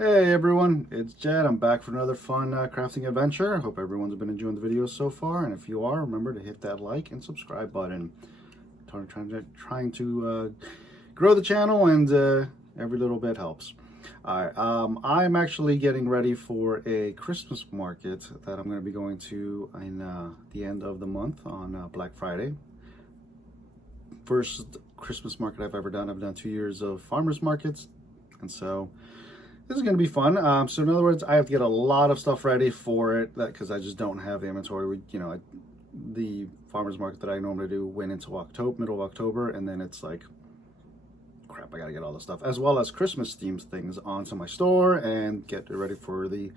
Hey everyone, it's Jed. I'm back for another fun crafting adventure. Hope everyone's been enjoying the videos so far, and if you are, remember to hit that like and subscribe button. Trying to grow the channel, and every little bit helps. Alright, I'm actually getting ready for a Christmas market that I'm going to be going to in the end of the month on Black Friday. First Christmas market I've ever done. I've done 2 years of farmers markets, and so this is going to be fun. So in other words, I have to get a lot of stuff ready for it because I just don't have the inventory. The farmer's market that I normally do went into October, middle of October, and then it's like, crap, I got to get all this stuff, as well as Christmas themed things onto my store and get it ready for the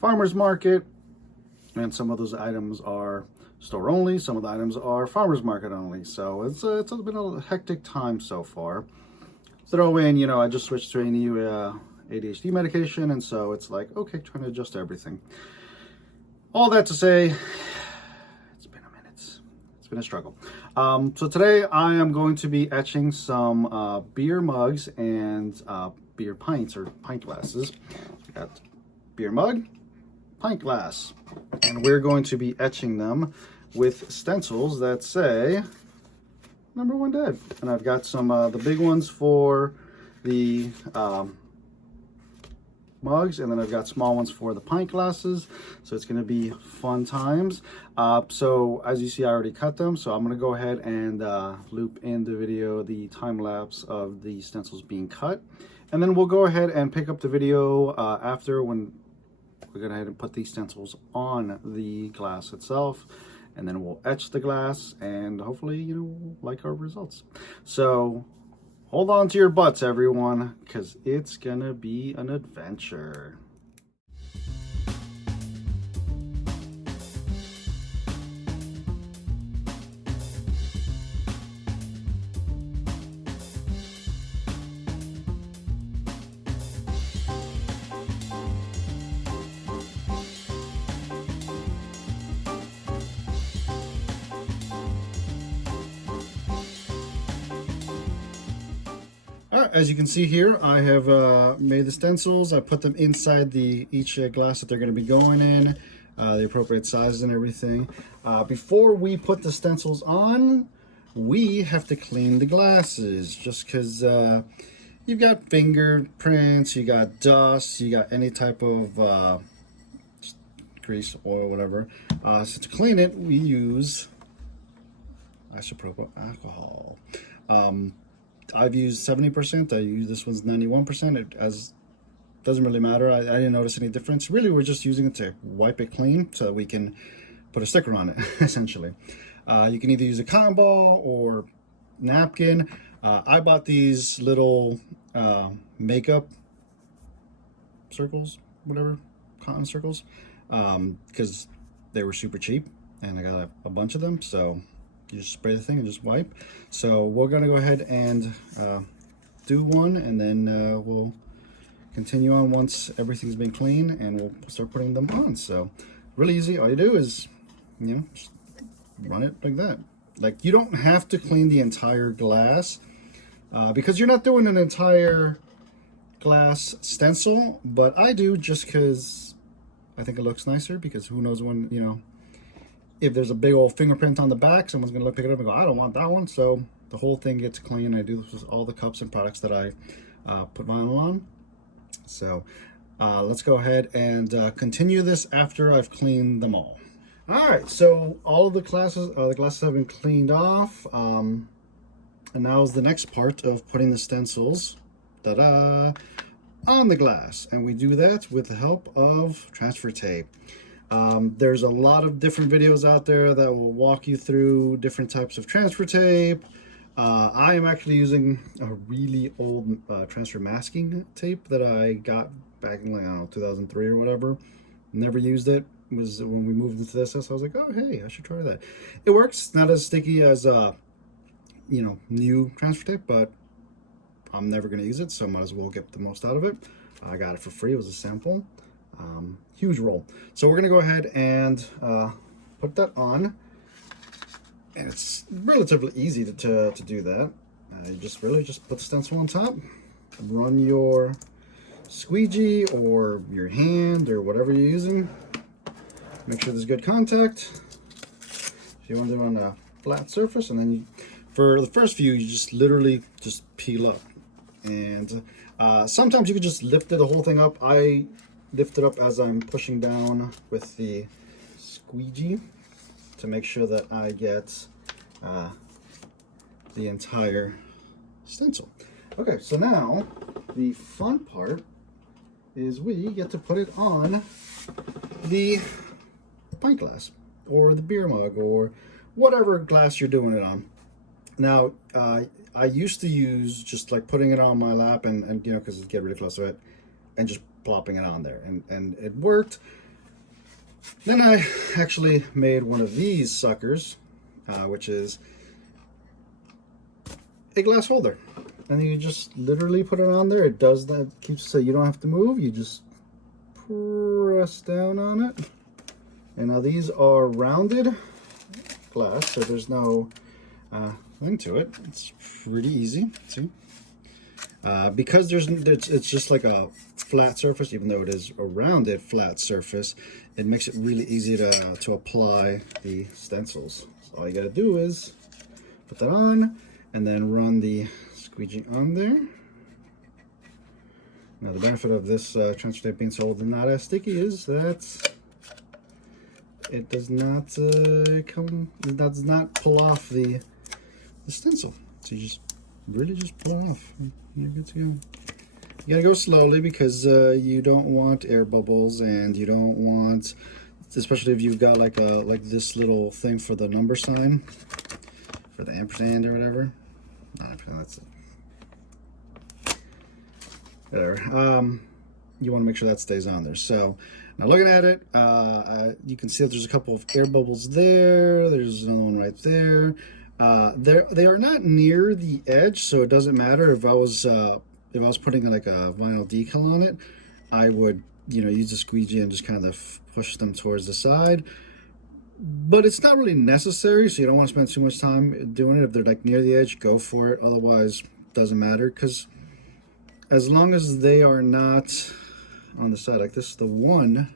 farmer's market. And some of those items are store only, some of the items are farmer's market only. So it's been a hectic time so far. Throw in, I just switched to a new ADHD medication, and so it's like, okay, trying to adjust everything. All that to say, it's been a minute. It's been a struggle. So today I am going to be etching some beer mugs and beer pints or pint glasses. We got beer mug, pint glass, and we're going to be etching them with stencils that say Number One Dead. And I've got some the big ones for the mugs, and then I've got small ones for the pint glasses, so it's going to be fun times. So as you see, I already cut them, so I'm going to go ahead and loop in the video, the time lapse of the stencils being cut, and then we'll go ahead and pick up the video after, when we're going to go ahead and put these stencils on the glass itself, and then we'll etch the glass and hopefully like our results. So hold on to your butts, everyone, because it's gonna be an adventure. As you can see here, I have made the stencils. I put them inside each glass that they're going to be going in, the appropriate sizes and everything. Before we put the stencils on, we have to clean the glasses, just because you've got fingerprints, you got dust, you got any type of grease, oil, whatever. So to clean it, we use isopropyl alcohol. I've used 70%. I use this one's 91%. It doesn't really matter. I didn't notice any difference. Really, we're just using it to wipe it clean so that we can put a sticker on it, essentially. You can either use a cotton ball or napkin. I bought these little makeup circles, whatever, cotton circles, because they were super cheap, and I got a bunch of them, so you just spray the thing and just wipe. So we're gonna go ahead and do one, and then we'll continue on once everything's been clean, and we'll start putting them on. So really easy. All you do is just run it like that. Like, you don't have to clean the entire glass because you're not doing an entire glass stencil, but I do, just because I think it looks nicer, because who knows when, if there's a big old fingerprint on the back, someone's gonna pick it up and go, I don't want that one. So the whole thing gets clean. I do this with all the cups and products that I put vinyl on. So let's go ahead and continue this after I've cleaned them all. All right, so all of the glasses have been cleaned off. And now is the next part of putting the stencils, on the glass. And we do that with the help of transfer tape. There's a lot of different videos out there that will walk you through different types of transfer tape. I am actually using a really old transfer masking tape that I got back in, like, I don't know, 2003 or whatever. Never used it. It was when we moved into this house, I was like, oh, hey, I should try that. It works. Not as sticky as new transfer tape, but I'm never going to use it, so I might as well get the most out of it. I got it for free. It was a sample. Huge roll. So we're gonna go ahead and put that on, and it's relatively easy to do that. You just put the stencil on top, run your squeegee or your hand or whatever you're using. Make sure there's good contact. If you want to do it on a flat surface, and then you, for the first few, you just literally just peel up. And sometimes you can just lift the whole thing up. I lift it up as I'm pushing down with the squeegee to make sure that I get the entire stencil. Okay, so now the fun part is we get to put it on the pint glass or the beer mug or whatever glass you're doing it on. Now, I used to use just like putting it on my lap and you know, because it get really close to it, and just plopping it on there, and it worked. Then I actually made one of these suckers, which is a glass holder, and you just literally put it on there. It does that, keeps so you don't have to move. You just press down on it, and now these are rounded glass, so there's no thing to it. It's pretty easy. See, because it's just like a flat surface, even though it is a rounded flat surface, it makes it really easy to apply the stencils. So all you got to do is put that on, and then run the squeegee on there. Now the benefit of this transfer tape being so not as sticky is that it does not does not pull off the stencil. So you just really just pull it off. You're good to go. You gotta go slowly because you don't want air bubbles, and you don't want, especially if you've got like this little thing for the number sign, for the ampersand or whatever. Not ampersand, that's it. Whatever. You want to make sure that stays on there. So now looking at it, you can see that there's a couple of air bubbles there. There's another one right there. They are not near the edge, so it doesn't matter. If I was putting like a vinyl decal on it, I would, you know, use the squeegee and just kind of push them towards the side. But it's not really necessary, so you don't want to spend too much time doing it. If they're like near the edge, go for it. Otherwise, it doesn't matter, because as long as they are not on the side like this, the one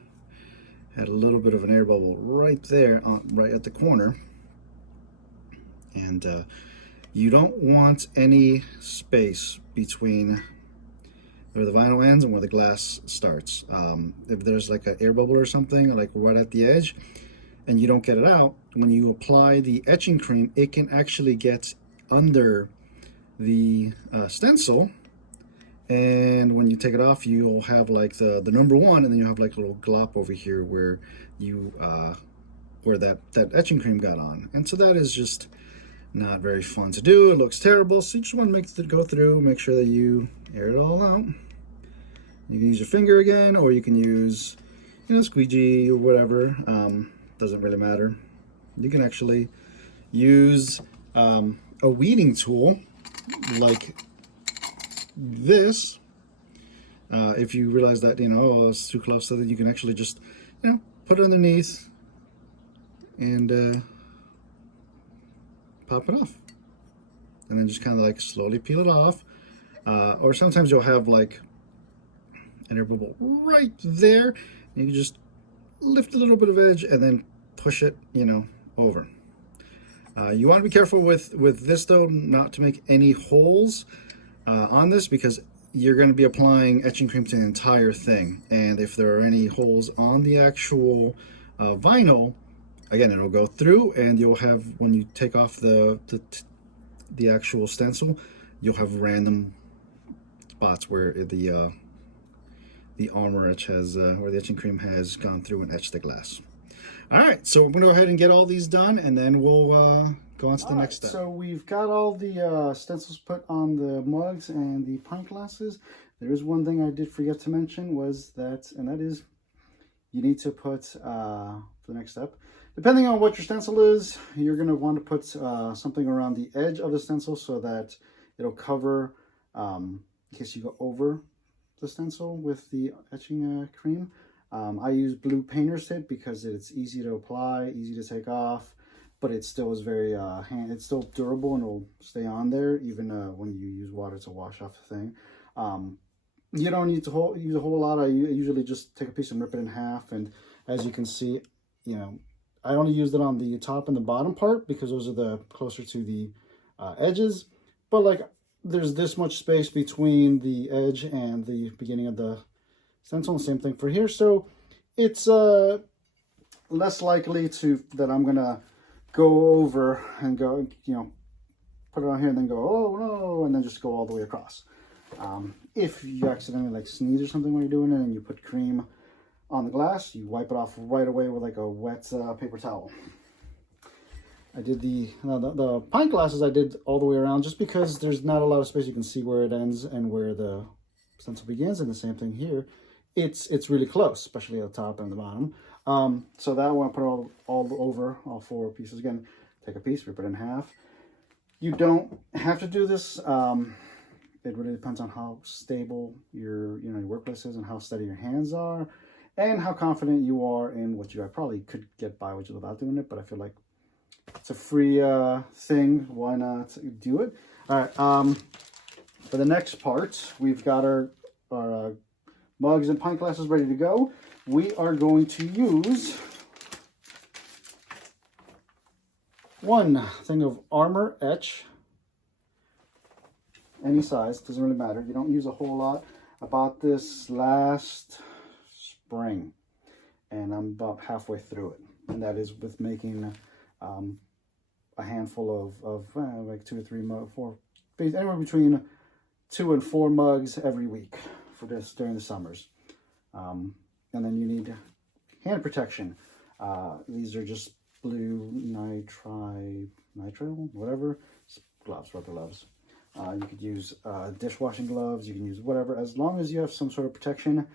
had a little bit of an air bubble right there, right at the corner. And you don't want any space between where the vinyl ends and where the glass starts. If there's like an air bubble or something, like right at the edge, and you don't get it out, when you apply the etching cream, it can actually get under the stencil. And when you take it off, you'll have like the number one, and then you have like a little glop over here where you where that etching cream got on. And so that is just not very fun to do. It looks terrible. So you just want to go through, make sure that you air it all out. You can use your finger again, or you can use, you know, squeegee or whatever. Doesn't really matter. You can actually use a weeding tool like this. If you realize that, you know, oh, it's too close, so that you can actually just, you know, put it underneath and pop it off, and then just kind of like slowly peel it off. Or sometimes you'll have like an air bubble right there, and you just lift a little bit of edge and then push it, you know, over. You want to be careful with this though, not to make any holes on this, because you're going to be applying etching cream to the entire thing, and if there are any holes on the actual vinyl, again, it'll go through, and you'll have, when you take off the actual stencil, you'll have random spots where the armor etch has, where the etching cream has gone through and etched the glass. All right, so we're going to go ahead and get all these done, and then we'll go on to the next step. So we've got all the stencils put on the mugs and the pint glasses. There is one thing I did forget to mention, was that, and that is, you need to put, for the next step, depending on what your stencil is, you're going to want to put something around the edge of the stencil so that it'll cover, in case you go over the stencil with the etching cream. I use blue painter's tape because it's easy to apply, easy to take off, but it still is very, it's still durable and it'll stay on there even when you use water to wash off the thing. You don't need to use a whole lot. I usually just take a piece and rip it in half. And as you can see, you know, I only used it on the top and the bottom part because those are the closer to the edges. But like, there's this much space between the edge and the beginning of the stencil. Same thing for here. So it's less likely that I'm gonna go over and go, you know, put it on here and then go, oh no, and then just go all the way across. If you accidentally like sneeze or something when you're doing it and you put cream on the glass, you wipe it off right away with like a wet paper towel. I did the pint glasses, I did all the way around just because there's not a lot of space. You can see where it ends and where the stencil begins, and the same thing here. It's really close, especially at the top and the bottom. So that one I put all over all 4 pieces. Again, take a piece, rip it in half. You don't have to do this. It really depends on how stable your workplace is and how steady your hands are and how confident you are in what you do. I probably could get by with you without doing it, but I feel like it's a free thing. Why not do it? All right. For the next part, we've got our mugs and pint glasses ready to go. We are going to use 1 thing of Armor Etch. Any size, doesn't really matter. You don't use a whole lot. I bought this last spring and I'm about halfway through it. And that is with making a handful of like 2 or 3 mugs, 4, anywhere between 2 and 4 mugs every week for this during the summers. And then you need hand protection. These are just blue nitrile, whatever, gloves, rubber gloves. You could use dishwashing gloves, you can use whatever, as long as you have some sort of protection.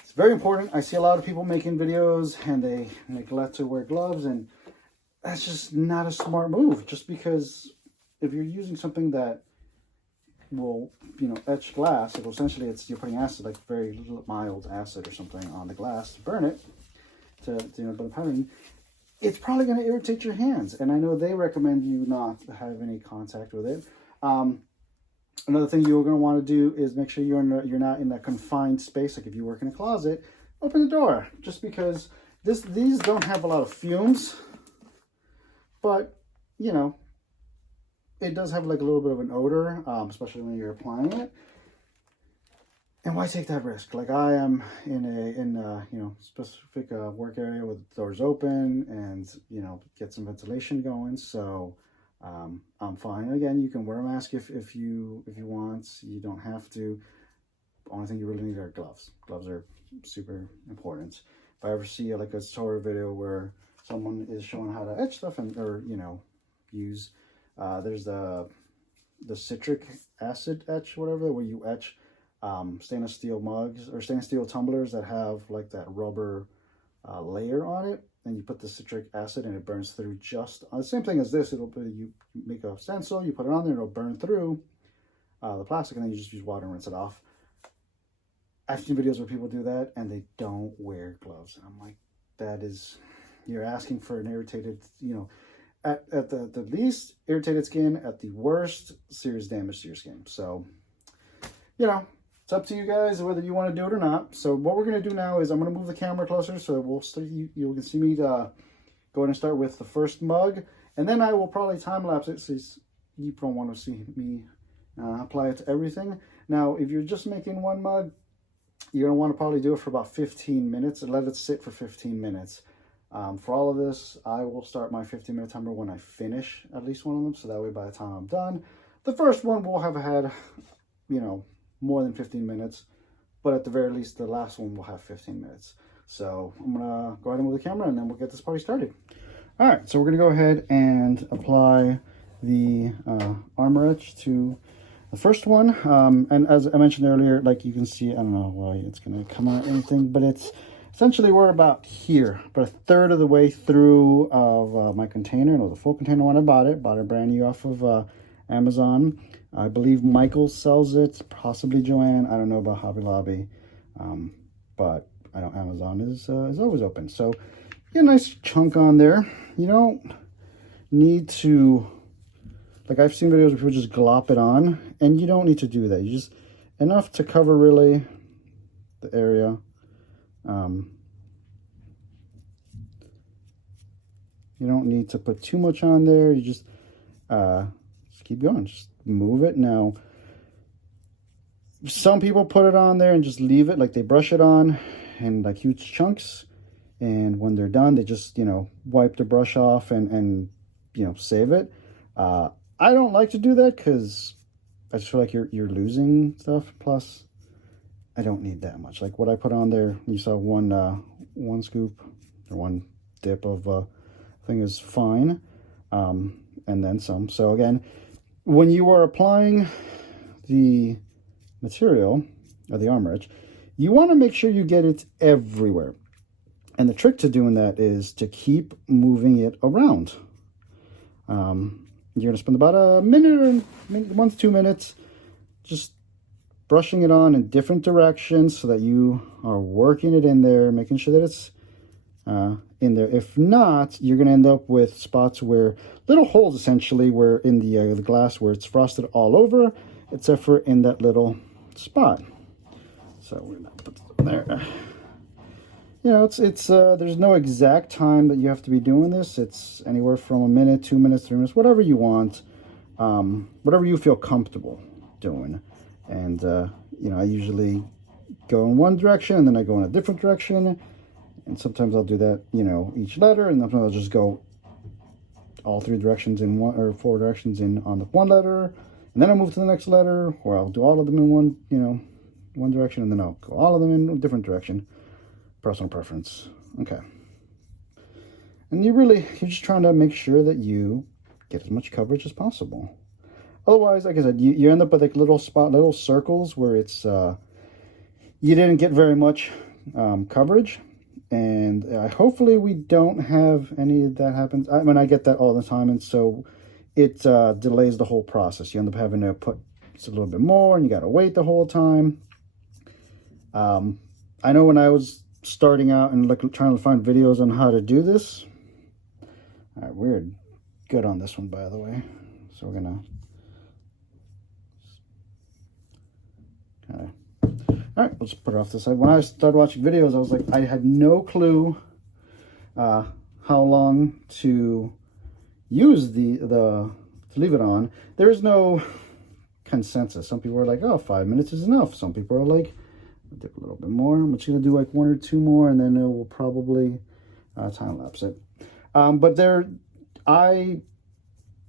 It's very important. I see a lot of people making videos and they neglect to wear gloves, and that's just not a smart move. Just because if you're using something that will, etch glass, it will essentially, you're putting acid, like very mild acid or something on the glass to burn it, to put a pattern. It's probably going to irritate your hands, and I know they recommend you not have any contact with it. Another thing you're going to want to do is make sure you're not in a confined space. Like if you work in a closet, open the door, just because these don't have a lot of fumes, but it does have like a little bit of an odor, especially when you're applying it. And why take that risk? Like I am in a specific work area with the doors open and get some ventilation going, so I'm fine. And again, you can wear a mask if you want. You don't have to. The only thing you really need are gloves. Gloves are super important. If I ever see like a tutorial video where someone is showing how to etch stuff or use, there's the citric acid etch, whatever, where you etch stainless steel mugs or stainless steel tumblers that have like that rubber layer on it, and you put the citric acid and it burns through just the same thing as this. You make a stencil, you put it on there, it'll burn through the plastic, and then you just use water and rinse it off. I've seen videos where people do that and they don't wear gloves, and I'm like, you're asking for an irritated, at the least irritated skin, at the worst serious damage to your skin. So it's up to you guys whether you want to do it or not. So what we're going to do now is I'm going to move the camera closer so you can see me go ahead and start with the first mug, and then I will probably time lapse it so you don't want to see me apply it to everything. Now if you're just making 1 mug, you're going to want to probably do it for about 15 minutes and let it sit for 15 minutes. For all of this, I will start my 15-minute timer when I finish at least one of them, so that way by the time I'm done, the first one will have had more than 15 minutes, but at the very least, the last one will have 15 minutes. So I'm gonna go ahead and move the camera and then we'll get this party started. All right, so we're gonna go ahead and apply the Armor Etch to the first one. And as I mentioned earlier, like you can see, I don't know why it's gonna come out or anything, but it's essentially we're about here, about 1/3 of the way through of my container. It was a full container when I bought it brand new off of Amazon. I believe Michael sells it, possibly Joanne. I don't know about Hobby Lobby, but I know Amazon is always open. So get a nice chunk on there. You don't need to, like I've seen videos where people just glop it on, and you don't need to do that. You just, enough to cover really the area. You don't need to put too much on there. You just keep going. Just move it. Now, some people put it on there and just leave it, like they brush it on in like huge chunks. And when they're done, they just, you know, wipe the brush off and you know, save it. I don't like to do that because I just feel like you're losing stuff. Plus, I don't need that much. Like what I put on there, you saw one scoop or one dip of thing is fine, and then some. So again, when you are applying the material or the armor etch, you want to make sure you get it everywhere. And the trick to doing that is to keep moving it around. You're going to spend about a minute or 1 to 2 minutes just brushing it on in different directions so that you are working it in there, making sure that it's in there. If not, you're going to end up with spots where little holes essentially where in the glass where it's frosted all over, except for in that little spot. So we're going to put it there. You know, it's there's no exact time that you have to be doing this. It's anywhere from a minute, 2 minutes, 3 minutes, whatever you want, whatever you feel comfortable doing. And you know, I usually go in one direction and then I go in a different direction. And sometimes I'll do that, you know, each letter, and sometimes I'll just go all 3 directions in one, or 4 directions in on the one letter, and then I'll move to the next letter, or I'll do all of them in one, you know, one direction, and then I'll go all of them in a different direction. Personal preference. Okay. And you're just trying to make sure that you get as much coverage as possible. Otherwise, like I said, you end up with like little circles where it's you didn't get very much coverage. And hopefully we don't have any of that happen. I mean, I get that all the time, and so it delays the whole process. You end up having to put a little bit more, and you got to wait the whole time. I know when I was starting out and trying to find videos on how to do this. All right, we're good on this one, by the way. So we're gonna. All right, let's put it off to the side. When I started watching videos, I was like, I had no clue how long to use to leave it on. There is no consensus. Some people are like, oh, 5 minutes is enough. Some people are like, dip a little bit more. I'm just gonna do like 1 or 2 more, and then it will probably time lapse it. But I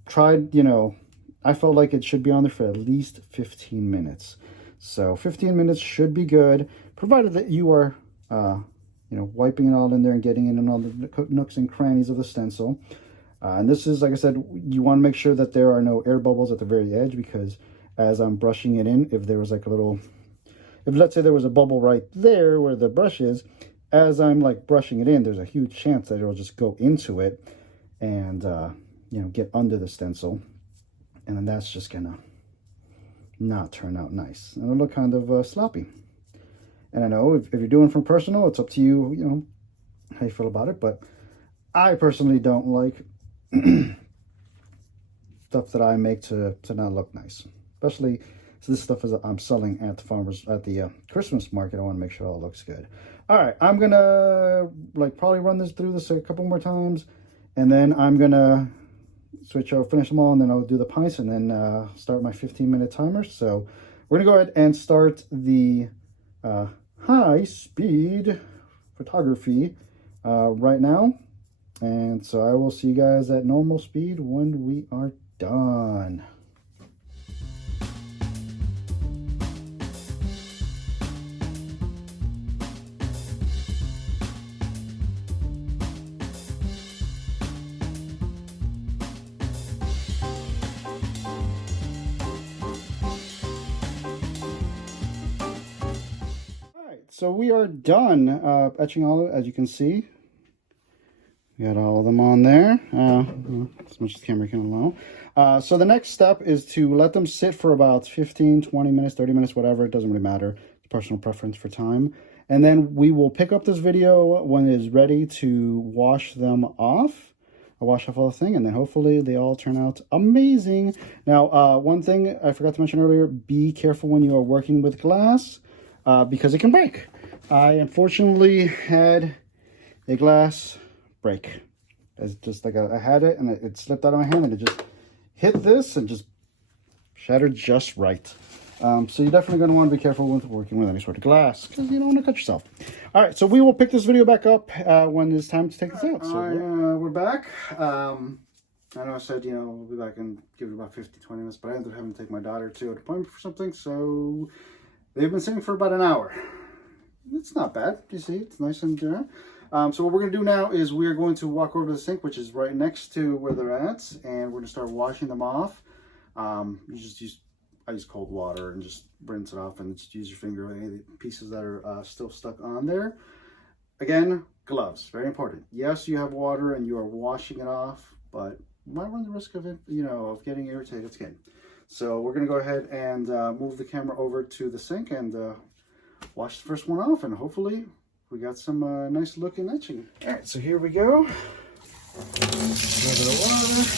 tried, you know, I felt like it should be on there for at least 15 minutes. So 15 minutes should be good, provided that you are, you know, wiping it all in there and getting in all the nooks and crannies of the stencil. And this is, like I said, you want to make sure that there are no air bubbles at the very edge, because as I'm brushing it in, if there was like a little, if let's say there was a bubble right there where the brush is, as I'm like brushing it in, there's a huge chance that it'll just go into it and, you know, get under the stencil. And then that's just gonna not turn out nice. And it'll look kind of sloppy. And I know if you're doing from personal, it's up to you, you know, how you feel about it. But I personally don't like stuff that I make to not look nice. Especially, so this stuff is I'm selling at the Christmas market. I want to make sure it all looks good. All right, I'm gonna like probably run through this a couple more times, and then I'm gonna switch over, finish them all, and then I'll do the pints, and then start my 15-minute timer. So we're gonna go ahead and start the high-speed photography right now. And so I will see you guys at normal speed when we are done. So we are done etching all of it, as you can see. We got all of them on there, as much as the camera can allow. So the next step is to let them sit for about 15, 20 minutes, 30 minutes, whatever. It doesn't really matter. It's personal preference for time. And then we will pick up this video when it is ready to wash them off. I'll wash off all the thing, and then hopefully they all turn out amazing. Now, one thing I forgot to mention earlier, be careful when you are working with glass because it can break. I unfortunately had a glass break. It's just like I had it and it slipped out of my hand and it just hit this and just shattered just right. So you're definitely going to want to be careful with working with any sort of glass because you don't want to cut yourself. All right, so we will pick this video back up when it's time to take this out. So we're back. I know I said, you know, we'll be back and give it about 50, 20 minutes, but I ended up having to take my daughter to an appointment for something. So they've been sitting for about an hour. It's not bad. You see, it's nice and dry. So what we're going to do now is we're going to walk over to the sink, which is right next to where they're at, and we're going to start washing them off. I use cold water and just rinse it off and just use your finger with any of the pieces that are still stuck on there. Again, gloves, very important. Yes, you have water and you are washing it off, but you might run the risk of it, you know, of getting irritated skin. So we're going to go ahead and move the camera over to the sink and wash the first one off, and hopefully we got some nice looking etching. All right, so here we go. A little bit of water.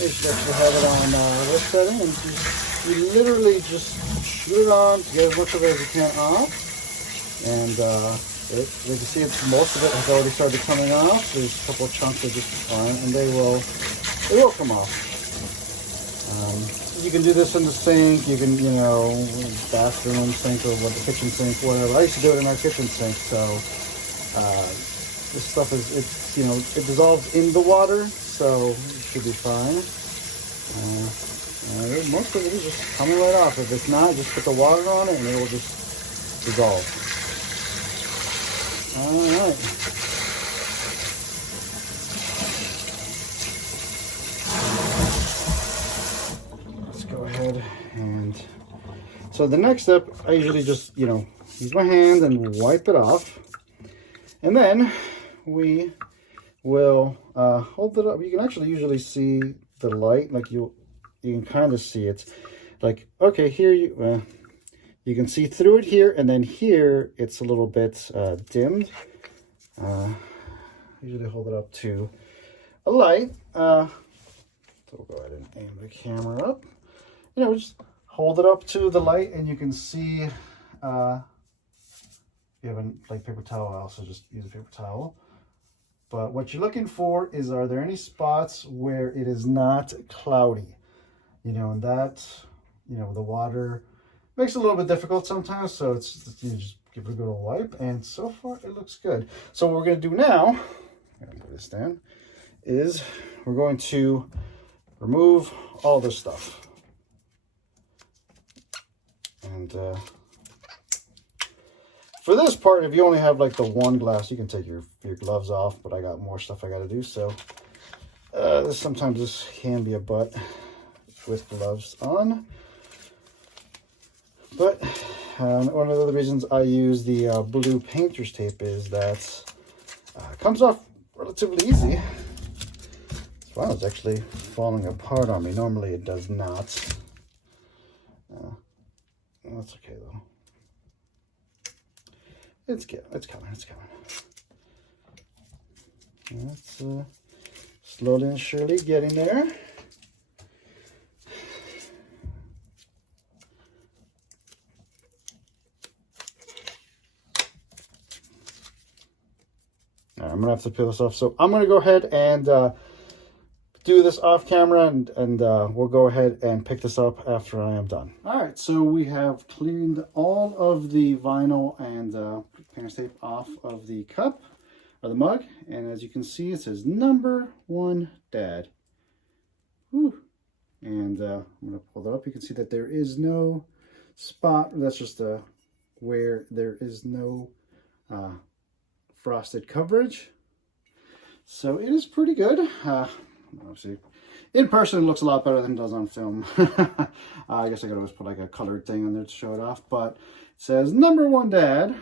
You should actually have it on this setting, and you literally just shoot it on to get as much of it as you can off. And as you can see, most of it has already started coming off. There's a couple of chunks that just aren't, and they will come off. You can do this in the sink. You can, you know, bathroom sink or what, the kitchen sink, whatever. I used to do it in our kitchen sink, so this stuff it's you know, it dissolves in the water, so it should be fine. Most of it is just coming right off. If it's not, just put the water on it and it will just dissolve. All right. Let's go ahead and... So the next step, I usually just, you know, use my hand and wipe it off. And then we will hold it up. You can actually usually see the light, like you can kind of see it. Like, okay, here you can see through it here, and then here it's a little bit dimmed. Usually hold it up to a light. So we'll go ahead and aim the camera up. You know, just hold it up to the light, and you can see. If you have a like paper towel, I also just use a paper towel. But what you're looking for is, are there any spots where it is not cloudy? You know, and that, you know, the water makes it a little bit difficult sometimes. So you just give it a good old wipe, and so far it looks good. So what we're going to do now, I'm going to put this down, is we're going to remove all this stuff. And for this part, if you only have like the one glass, you can take your gloves off, but I got more stuff I got to do. So sometimes this can be a butt with gloves on. But one of the other reasons I use the blue painter's tape is that it comes off relatively easy. Wow, it's actually falling apart on me. Normally it does not. That's okay though. It's coming. That's slowly and surely getting there. All right, I'm gonna have to peel this off. So I'm gonna go ahead and do this off camera, and we'll go ahead and pick this up after I am done. All right, so we have cleaned all of the vinyl and painter's tape off of the cup or the mug, and as you can see, it says #1 Dad. Whew. And I'm gonna pull that up. You can see that there is no spot. That's just where there is no frosted coverage. So it is pretty good. Obviously, in person it looks a lot better than it does on film. I guess I could always put like a colored thing on there to show it off, but it says #1 Dad.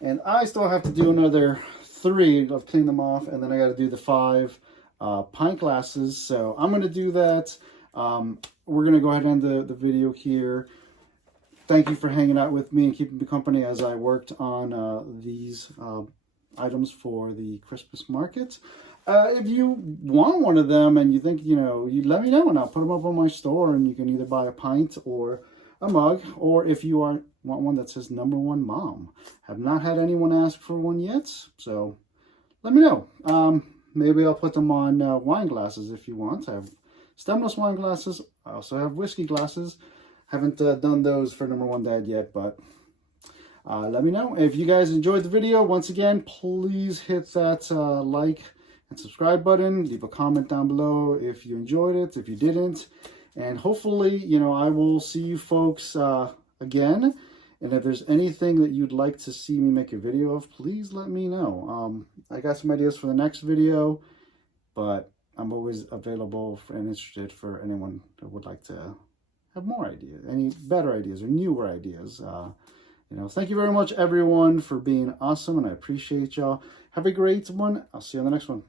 And I still have to do another 3. I'll clean them off, and then I got to do the 5 pint glasses. So I'm going to do that. We're going to go ahead and end the video here. Thank you for hanging out with me and keeping me company as I worked on these items for the Christmas market. If you want one of them and you think, you let me know and I'll put them up on my store, and you can either buy a pint or a mug, or if you want one that says "Number One Mom." Have not had anyone ask for one yet, so let me know. Maybe I'll put them on wine glasses if you want. I have stemless wine glasses. I also have whiskey glasses. Haven't done those for Number One Dad yet, but let me know. If you guys enjoyed the video, once again, please hit that like and subscribe button. Leave a comment down below if you enjoyed it, if you didn't. And hopefully, I will see you folks again. And if there's anything that you'd like to see me make a video of, please let me know. I got some ideas for the next video, but I'm always available and interested for anyone that would like to have more ideas, any better ideas or newer ideas. Thank you very much, everyone, for being awesome, and I appreciate y'all. Have a great one. I'll see you on the next one.